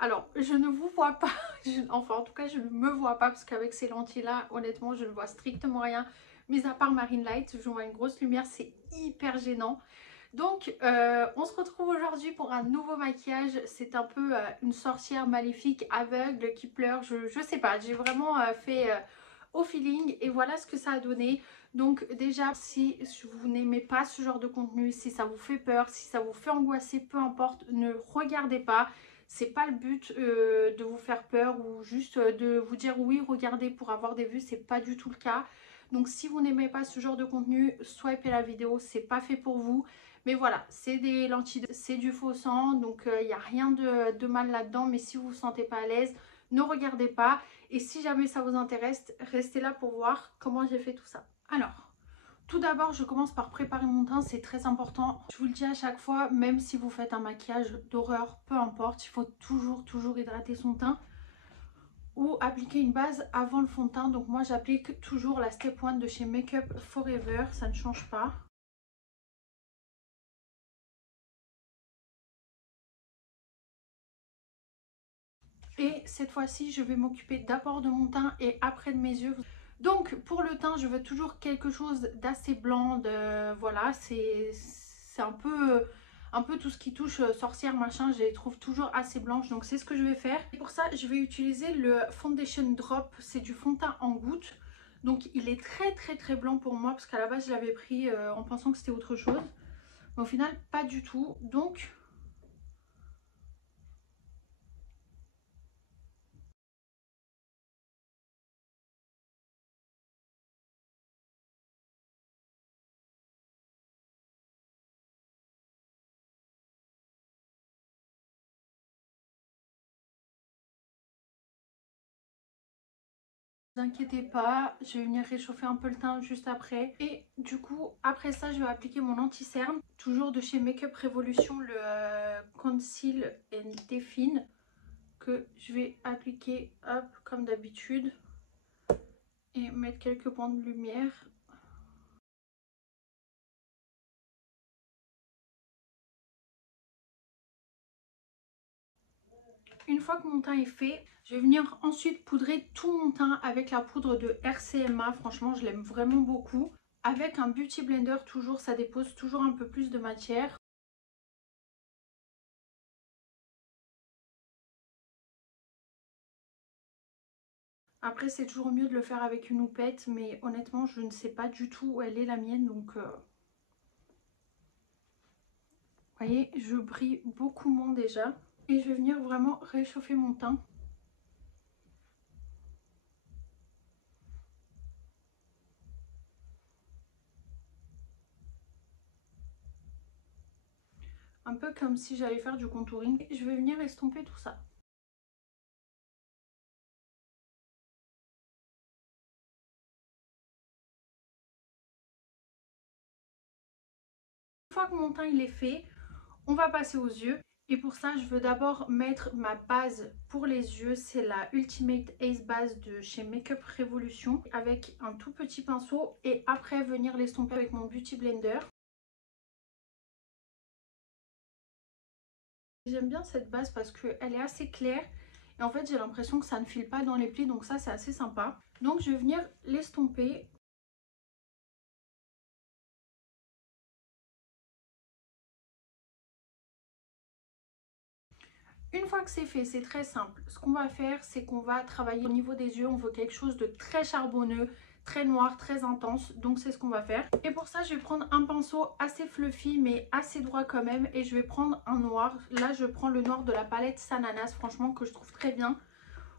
alors je ne vous vois pas, enfin en tout cas je ne me vois pas parce qu'avec ces lentilles là, honnêtement je ne vois strictement rien. Mis à part Marine Light, je vois une grosse lumière, c'est hyper gênant. Donc on se retrouve aujourd'hui pour un nouveau maquillage. C'est un peu une sorcière maléfique aveugle qui pleure, je sais pas, j'ai vraiment fait au feeling et voilà ce que ça a donné. Donc déjà si vous n'aimez pas ce genre de contenu, si ça vous fait peur, si ça vous fait angoisser, peu importe, ne regardez pas. C'est pas le but de vous faire peur ou juste de vous dire oui regardez pour avoir des vues, c'est pas du tout le cas. Donc si vous n'aimez pas ce genre de contenu, swipez la vidéo, c'est pas fait pour vous. Mais voilà, c'est des lentilles, c'est du faux sang, donc il n'y a rien de mal là-dedans. Mais si vous vous sentez pas à l'aise, ne regardez pas. Et si jamais ça vous intéresse, restez là pour voir comment j'ai fait tout ça. Alors, tout d'abord, je commence par préparer mon teint, c'est très important. Je vous le dis à chaque fois, même si vous faites un maquillage d'horreur, peu importe, il faut toujours hydrater son teint ou appliquer une base avant le fond de teint. Donc moi, j'applique toujours la Step 1 de chez Make Up Forever, ça ne change pas. Et cette fois-ci, je vais m'occuper d'abord de mon teint et après de mes yeux. Donc pour le teint, je veux toujours quelque chose d'assez blanc. Voilà, c'est un peu tout ce qui touche sorcière machin. Je les trouve toujours assez blanches. Donc c'est ce que je vais faire. Et pour ça, je vais utiliser le Foundation Drop. C'est du fond de teint en gouttes. Donc il est très blanc pour moi. Parce qu'à la base, je l'avais pris en pensant que c'était autre chose. Mais au final, pas du tout. Donc ne vous inquiétez pas, je vais venir réchauffer un peu le teint juste après. Et du coup, après ça, je vais appliquer mon anti-cerne. Toujours de chez Make Up Revolution, le Conceal and Define. Que je vais appliquer, hop, comme d'habitude. Et mettre quelques points de lumière. Une fois que mon teint est fait, je vais venir ensuite poudrer tout mon teint avec la poudre de RCMA. Franchement, je l'aime vraiment beaucoup. Avec un Beauty Blender, toujours, ça dépose toujours un peu plus de matière. Après, c'est toujours mieux de le faire avec une houppette, mais honnêtement, je ne sais pas du tout où elle est la mienne. Donc, vous voyez, je brille beaucoup moins déjà. Et je vais venir vraiment réchauffer mon teint. Un peu comme si j'allais faire du contouring. Et je vais venir estomper tout ça. Une fois que mon teint il est fait, on va passer aux yeux. Et pour ça, je veux d'abord mettre ma base pour les yeux. C'est la Ultimate Ace Base de chez Make Up Revolution. Avec un tout petit pinceau. Et après, venir l'estomper avec mon Beauty Blender. J'aime bien cette base parce qu'elle est assez claire. Et en fait, j'ai l'impression que ça ne file pas dans les plis. Donc ça, c'est assez sympa. Donc je vais venir l'estomper. Une fois que c'est fait, c'est très simple. Ce qu'on va faire, c'est qu'on va travailler au niveau des yeux. On veut quelque chose de très charbonneux, très noir, très intense. Donc c'est ce qu'on va faire. Et pour ça, je vais prendre un pinceau assez fluffy, mais assez droit quand même. Et je vais prendre un noir. Là, je prends le noir de la palette Sananas, franchement, que je trouve très bien.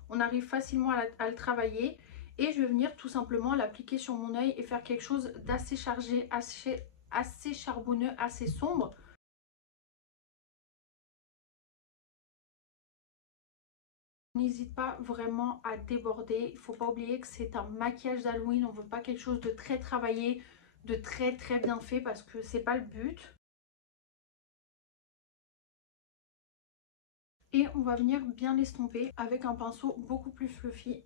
On arrive facilement à le travailler. Et je vais venir tout simplement l'appliquer sur mon œil et faire quelque chose d'assez chargé, assez charbonneux, assez sombre. N'hésite pas vraiment à déborder. Il ne faut pas oublier que c'est un maquillage d'Halloween. On ne veut pas quelque chose de très travaillé, de très bien fait parce que c'est pas le but. Et on va venir bien l'estomper avec un pinceau beaucoup plus fluffy.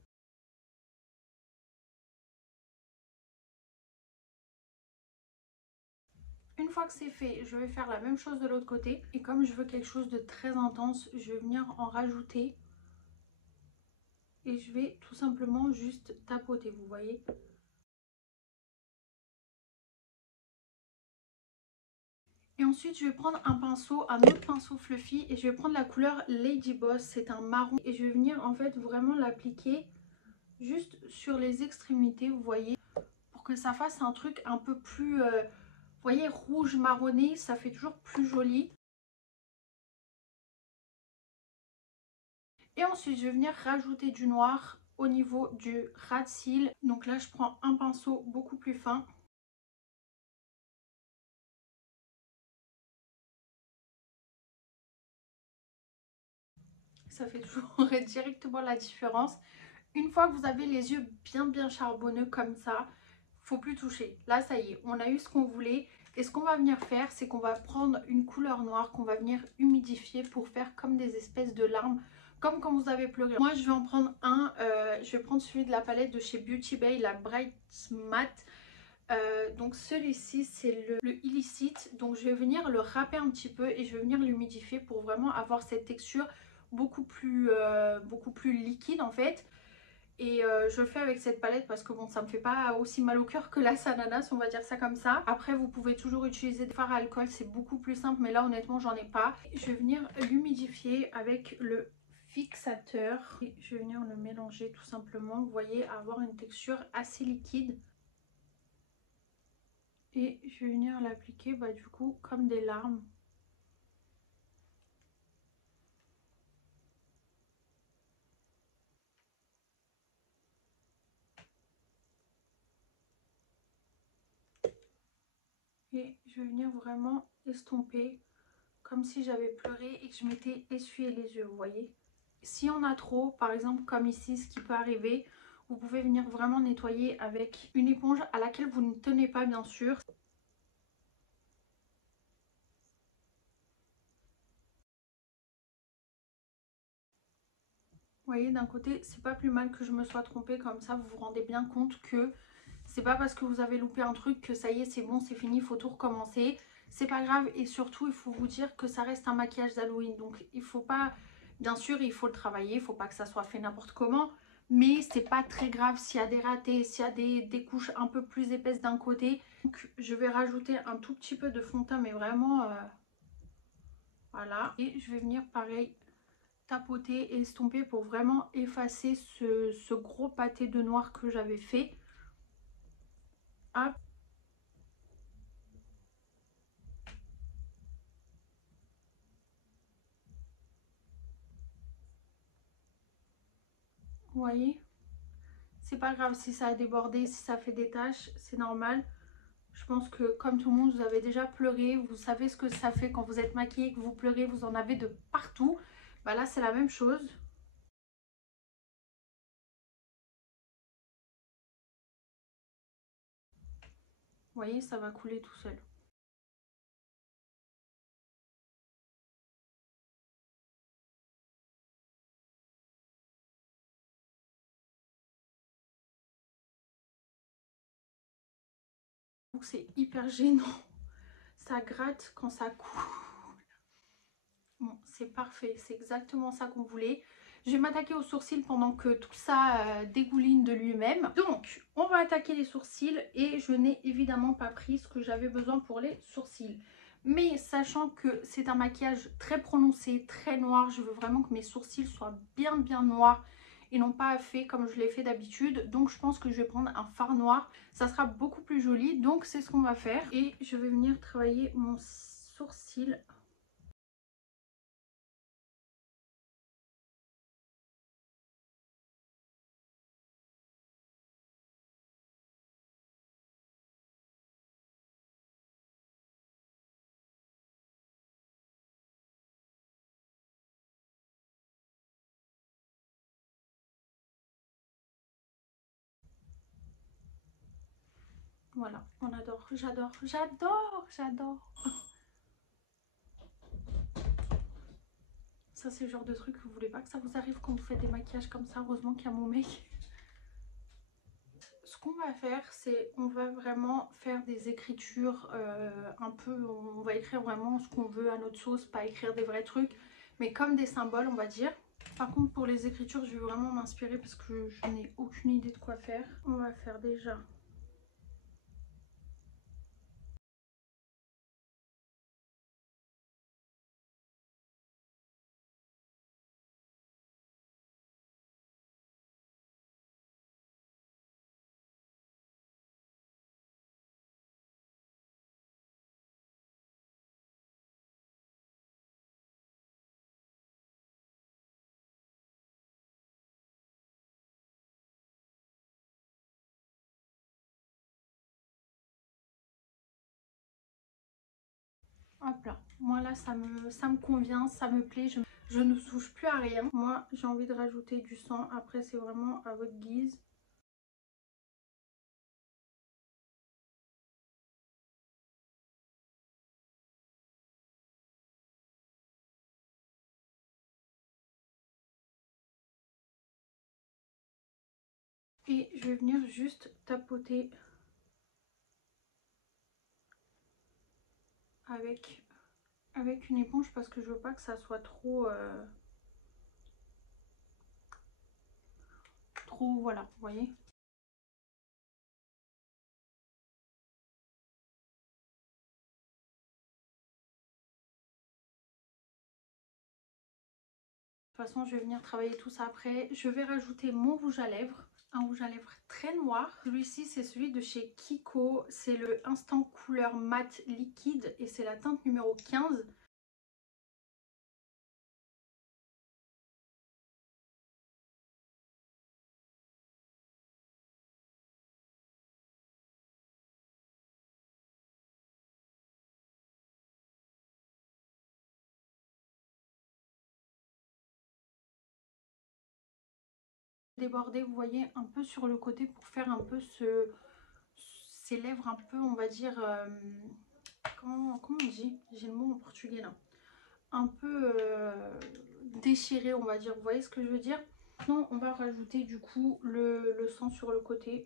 Une fois que c'est fait, je vais faire la même chose de l'autre côté. Et comme je veux quelque chose de très intense, je vais venir en rajouter. Et je vais tout simplement juste tapoter, vous voyez. Et ensuite, je vais prendre un autre pinceau fluffy. Et je vais prendre la couleur Lady Boss. C'est un marron. Et je vais venir en fait vraiment l'appliquer juste sur les extrémités, vous voyez. Pour que ça fasse un truc un peu plus... vous voyez, rouge marronné, ça fait toujours plus joli. Et ensuite, je vais venir rajouter du noir au niveau du ras de cils. Donc là, je prends un pinceau beaucoup plus fin. Ça fait toujours directement la différence. Une fois que vous avez les yeux bien charbonneux comme ça, faut plus toucher. Là, ça y est, on a eu ce qu'on voulait. Et ce qu'on va venir faire, c'est qu'on va prendre une couleur noire qu'on va venir humidifier pour faire comme des espèces de larmes, comme quand vous avez pleuré. Moi, je vais en prendre un. Je vais prendre celui de la palette de chez Beauty Bay, la Bright Matte. Donc celui-ci, c'est le Illicit. Donc je vais venir le râper un petit peu et je vais venir l'humidifier pour vraiment avoir cette texture beaucoup plus liquide en fait. Et je le fais avec cette palette parce que bon, ça me fait pas aussi mal au cœur que la Sananas, on va dire ça comme ça. Après, vous pouvez toujours utiliser des fards à alcool, c'est beaucoup plus simple, mais là honnêtement j'en ai pas. Je vais venir l'humidifier avec le fixateur et je vais venir le mélanger tout simplement, vous voyez, avoir une texture assez liquide. Et je vais venir l'appliquer du coup comme des larmes. Et je vais venir vraiment estomper comme si j'avais pleuré et que je m'étais essuyé les yeux, vous voyez. Si on a trop, par exemple comme ici, ce qui peut arriver, vous pouvez venir vraiment nettoyer avec une éponge à laquelle vous ne tenez pas bien sûr. Vous voyez, d'un côté, c'est pas plus mal que je me sois trompée, comme ça vous vous rendez bien compte que c'est pas parce que vous avez loupé un truc que ça y est, c'est bon, c'est fini, il faut tout recommencer. C'est pas grave et surtout, il faut vous dire que ça reste un maquillage d'Halloween. Donc il faut pas, bien sûr, il faut le travailler, il faut pas que ça soit fait n'importe comment. Mais c'est pas très grave s'il y a des ratés, s'il y a des couches un peu plus épaisses d'un côté. Donc je vais rajouter un tout petit peu de fond de teint, mais vraiment, voilà. Et je vais venir pareil tapoter et estomper pour vraiment effacer ce gros pâté de noir que j'avais fait. Hop. Vous voyez, c'est pas grave si ça a débordé, si ça fait des taches, c'est normal. Je pense que comme tout le monde, vous avez déjà pleuré, vous savez ce que ça fait quand vous êtes maquillé, que vous pleurez, vous en avez de partout. Bah là, c'est la même chose. Vous voyez, ça va couler tout seul. Donc c'est hyper gênant. Ça gratte quand ça coule. Bon, c'est parfait, c'est exactement ça qu'on voulait. Je vais m'attaquer aux sourcils pendant que tout ça dégouline de lui-même. Donc, on va attaquer les sourcils et je n'ai évidemment pas pris ce que j'avais besoin pour les sourcils. Mais sachant que c'est un maquillage très prononcé, très noir, je veux vraiment que mes sourcils soient bien noirs et non pas fait comme je l'ai fait d'habitude. Donc, je pense que je vais prendre un fard noir. Ça sera beaucoup plus joli, donc c'est ce qu'on va faire. Et je vais venir travailler mon sourcil. Voilà, on adore, j'adore. Ça, c'est le genre de truc que vous voulez pas que ça vous arrive quand vous faites des maquillages comme ça. Heureusement qu'il y a mon mec. qu'on va faire, c'est on va vraiment faire des écritures un peu, on va écrire vraiment ce qu'on veut à notre sauce, pas écrire des vrais trucs, mais comme des symboles on va dire. Par contre pour les écritures je vais vraiment m'inspirer parce que je n'ai aucune idée de quoi faire. On va faire déjà hop là. Moi là ça me convient, ça me plaît, je ne touche plus à rien. Moi j'ai envie de rajouter du sang, après c'est vraiment à votre guise. Et je vais venir juste tapoter avec une éponge parce que je veux pas que ça soit trop trop, voilà, vous voyez. De toute façon je vais venir travailler tout ça après. Je vais rajouter mon rouge à lèvres, un rouge à lèvres très noir. Celui-ci c'est celui de chez Kiko, c'est le Instant Couleur Mat Liquide et c'est la teinte numéro 15. Déborder, vous voyez, un peu sur le côté pour faire un peu ces lèvres un peu, on va dire, comment on dit, j'ai le mot en portugais là, un peu déchiré on va dire, vous voyez ce que je veux dire. Maintenant on va rajouter du coup le sang sur le côté.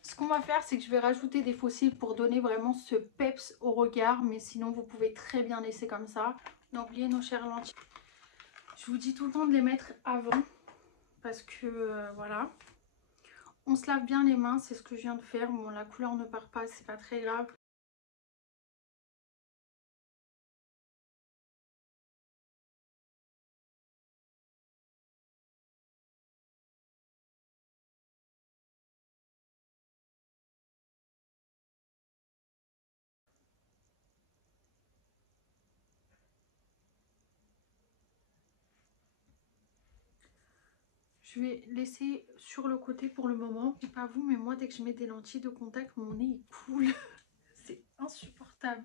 Ce qu'on va faire, c'est que je vais rajouter des faux cils pour donner vraiment ce peps au regard, mais sinon vous pouvez très bien laisser comme ça. N'oubliez nos chers lentilles. Je vous dis tout le temps de les mettre avant parce que voilà. On se lave bien les mains, c'est ce que je viens de faire. Bon, la couleur ne part pas, c'est pas très grave. Je vais laisser sur le côté pour le moment. Je sais pas vous, mais moi dès que je mets des lentilles de contact, mon nez il coule. C'est insupportable.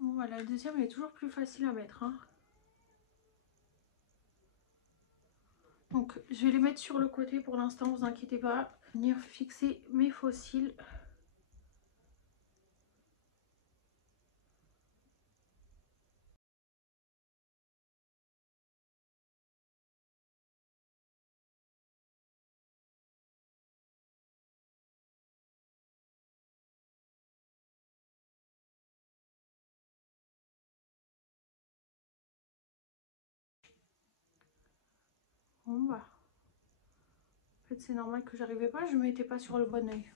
Bon voilà, le deuxième est toujours plus facile à mettre. Hein. Donc je vais les mettre sur le côté pour l'instant, vous inquiétez pas. Venir fixer mes faux cils. Bon bah. En fait c'est normal que j'arrivais pas, je ne mettais pas sur le bon oeil.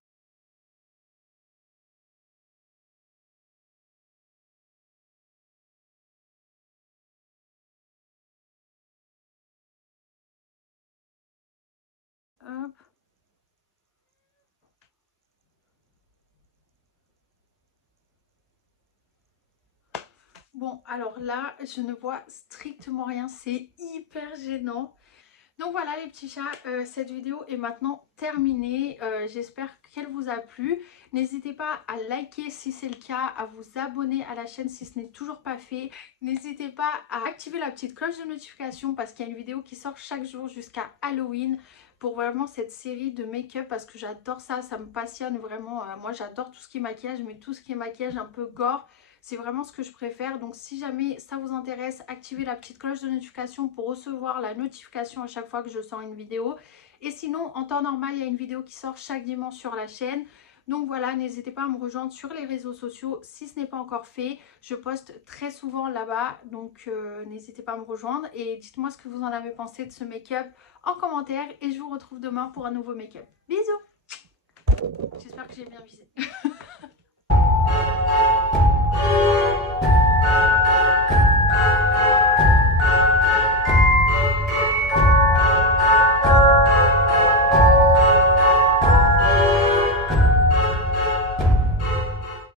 Hop. Bon, alors là, je ne vois strictement rien. C'est hyper gênant. Donc voilà les petits chats, cette vidéo est maintenant terminée. J'espère qu'elle vous a plu. N'hésitez pas à liker si c'est le cas, à vous abonner à la chaîne si ce n'est toujours pas fait. N'hésitez pas à activer la petite cloche de notification parce qu'il y a une vidéo qui sort chaque jour jusqu'à Halloween. pour vraiment cette série de make-up parce que j'adore ça, ça me passionne vraiment. Moi j'adore tout ce qui est maquillage, mais tout ce qui est maquillage un peu gore, c'est vraiment ce que je préfère. Donc si jamais ça vous intéresse, activez la petite cloche de notification pour recevoir la notification à chaque fois que je sors une vidéo. Et sinon, en temps normal, il y a une vidéo qui sort chaque dimanche sur la chaîne. Donc voilà, n'hésitez pas à me rejoindre sur les réseaux sociaux si ce n'est pas encore fait. Je poste très souvent là-bas, donc n'hésitez pas à me rejoindre. Et dites-moi ce que vous en avez pensé de ce make-up en commentaire. Et je vous retrouve demain pour un nouveau make-up. Bisous! J'espère que j'ai bien visé.